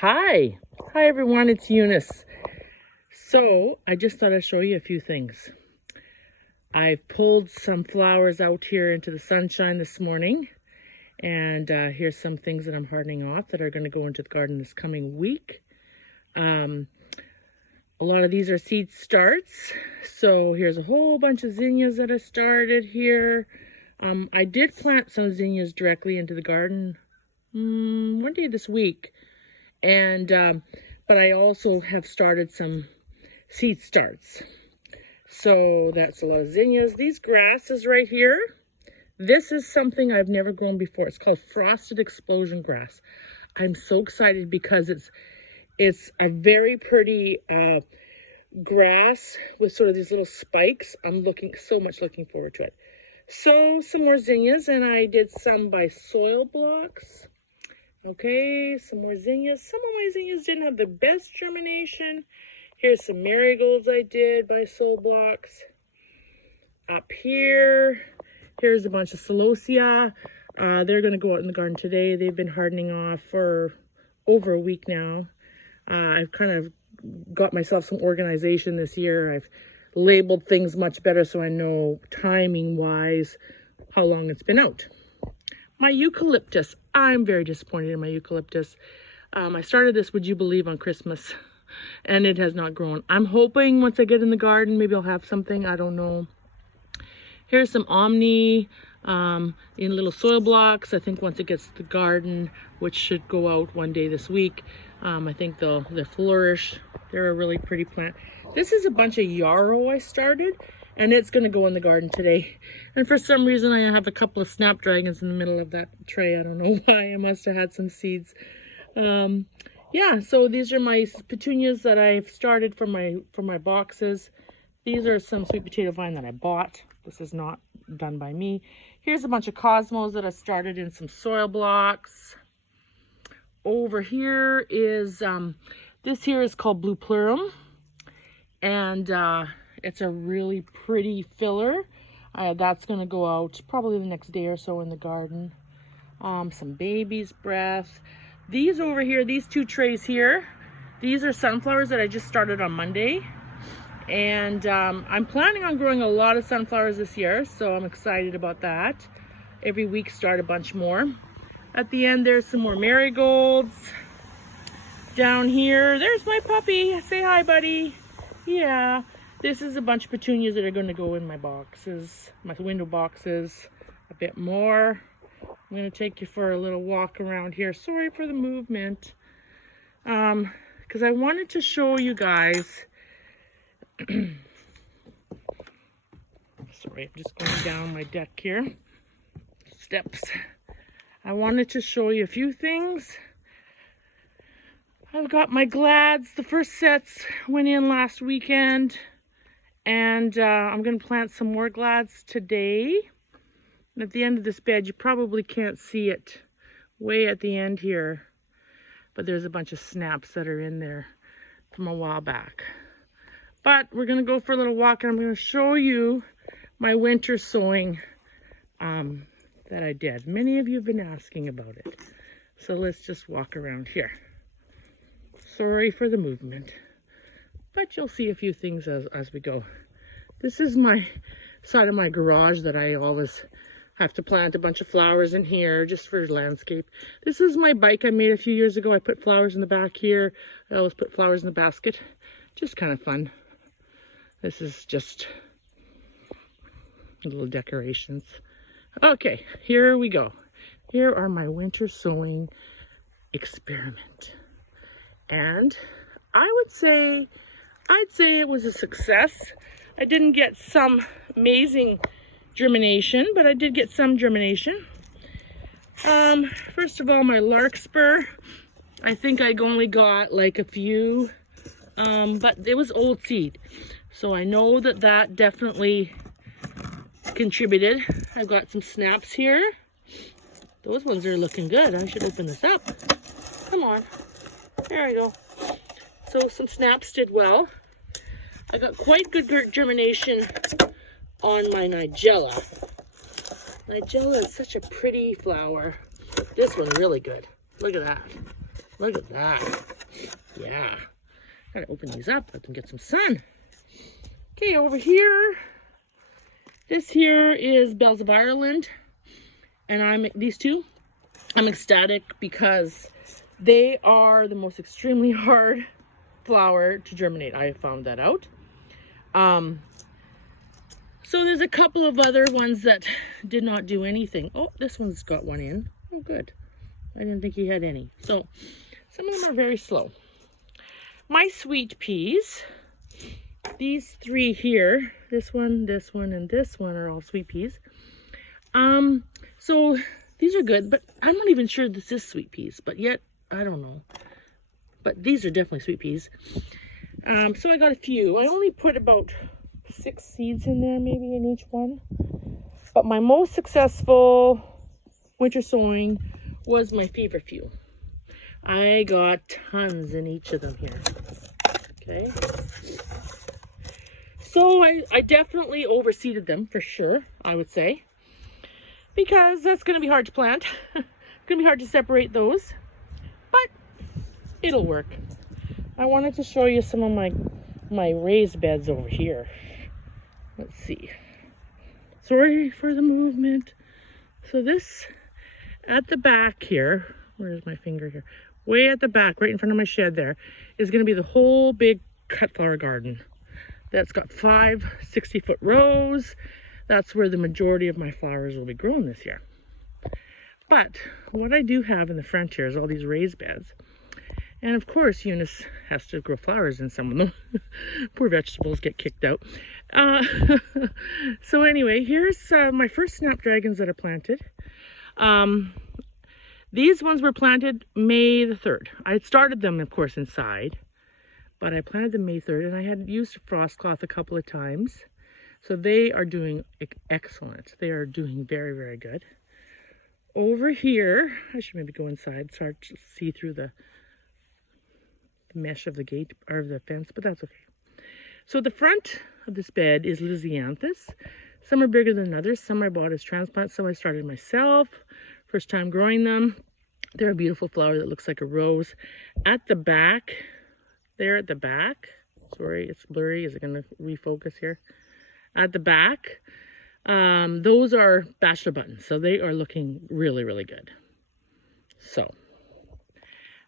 Hi everyone, it's Eunice. So I just thought I'd show you a few things. I've pulled some flowers out here into the sunshine this morning, and here's some things that I'm hardening off that are going to go into the garden this coming week. A lot of these are seed starts, so here's a whole bunch of zinnias that I started here. I did plant some zinnias directly into the garden one day this week. And but I also have started some seed starts. So that's a lot of zinnias. These grasses right here, this is something I've never grown before. It's called frosted explosion grass. I'm so excited because it's a very pretty grass with sort of these little spikes. I'm so much looking forward to it. So some more zinnias, and I did some by soil blocks. Okay, some more zinnias. Some of my zinnias didn't have the best germination. Here's some marigolds I did by soil blocks. Up here, here's a bunch of celosia. They're going to go out in the garden today. They've been hardening off for over a week now. I've kind of got myself some organization this year. I've labeled things much better so I know timing-wise how long it's been out. My eucalyptus. I'm very disappointed in my eucalyptus. I started this, would you believe, on Christmas, and it has not grown. I'm hoping once I get in the garden, maybe I'll have something. I don't know. Here's some omni in little soil blocks. I think once it gets to the garden, which should go out one day this week, I think they'll flourish. They're a really pretty plant. This is a bunch of yarrow I started, and it's going to go in the garden today. And for some reason, I have a couple of snapdragons in the middle of that tray. I don't know why. I must have had some seeds. Yeah, so these are my petunias that I've started from my boxes. These are some sweet potato vine that I bought. This is not done by me. Here's a bunch of cosmos that I started in some soil blocks. Over here is, this here is called Blue Plurum. And it's a really pretty filler. That's going to go out probably the next day or so in the garden. Some baby's breath. These over here, these two trays here, these are sunflowers that I just started on Monday. And I'm planning on growing a lot of sunflowers this year, so I'm excited about that. Every week start a bunch more. At the end, there's some more marigolds. Down here, there's my puppy. Say hi, buddy. Yeah, this is a bunch of petunias that are going to go in my boxes, my window boxes, a bit more. I'm going to take you for a little walk around here. Sorry for the movement. Because I wanted to show you guys. Sorry, I'm just going down my deck here. Steps. I wanted to show you a few things. I've got my glads. The first sets went in last weekend, and I'm going to plant some more glads today. And at the end of this bed, you probably can't see it way at the end here, but there's a bunch of snaps that are in there from a while back. But we're going to go for a little walk, and I'm going to show you my winter sowing that I did. Many of you have been asking about it, so let's just walk around here. Sorry for the movement, but you'll see a few things as we go. This is my side of my garage that I always have to plant a bunch of flowers in here just for landscape. This is my bike I made a few years ago. I put flowers in the back here. I always put flowers in the basket. Just kind of fun. This is just little decorations. Okay, here we go. Here are my winter sowing experiment. And I'd say it was a success. I didn't get some amazing germination, but I did get some germination. First of all, my larkspur, I think I only got like a few, but it was old seed. So I know that definitely contributed. I've got some snaps here. Those ones are looking good. I should open this up. Come on. There I go. So some snaps did well. I got quite good germination on my nigella. Nigella is such a pretty flower. This one really good. Look at that. Look at that. Yeah. Gotta open these up, let them get some sun. Okay, over here. This here is Bells of Ireland. And these two, I'm ecstatic because they are the most extremely hard flower to germinate. I found that out. So there's a couple of other ones that did not do anything. Oh, this one's got one in. Oh, good. I didn't think he had any. So some of them are very slow. My sweet peas, these three here, this one, and this one are all sweet peas. So these are good, but I'm not even sure this is sweet peas, but yet, I don't know. But these are definitely sweet peas. So I got a few. I only put about 6 seeds in there, maybe in each one. But my most successful winter sowing was my favorite few. I got tons in each of them here. Okay. So I definitely overseeded them for sure, I would say. Because that's going to be hard to plant. It's going to be hard to separate those. But it'll work. I wanted to show you some of my raised beds over here. Let's see. Sorry for the movement. So this, at the back here, where's my finger here? Way at the back, right in front of my shed there, is going to be the whole big cut flower garden. That's got 5 60-foot rows. That's where the majority of my flowers will be grown this year. But what I do have in the front here is all these raised beds. And of course, Eunice has to grow flowers in some of them. Poor vegetables get kicked out. So anyway, here's my first snapdragons that I planted. These ones were planted May the 3rd. I had started them, of course, inside. But I planted them May 3rd, and I had used a frost cloth a couple of times. So they are doing excellent. They are doing very, very good. Over here, I should maybe go inside. It's hard to see through the mesh of the gate or the fence, but that's okay. So the front of this bed is Lysianthus. Some are bigger than others. Some I bought as transplants. Some I started myself. First time growing them. They're a beautiful flower that looks like a rose. At the back, there at the back. Sorry, it's blurry. Is it going to refocus here? At the back, those are bachelor buttons. So they are looking really, really good. So,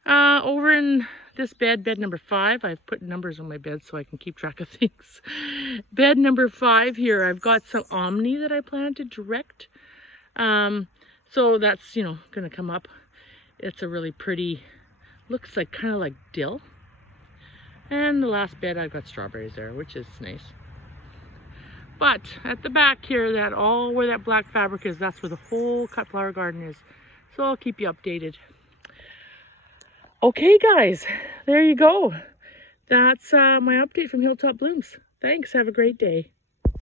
over in this bed number 5, I've put numbers on my bed so I can keep track of things. Bed number 5 here, I've got some Omni that I planted direct. So that's, going to come up. It's a really pretty, looks like kind of like dill. And the last bed, I've got strawberries there, which is nice. But at the back here, where that black fabric is, that's where the whole cut flower garden is. So I'll keep you updated. Okay, guys, there you go. That's my update from Hilltop Blooms. Thanks. Have a great day.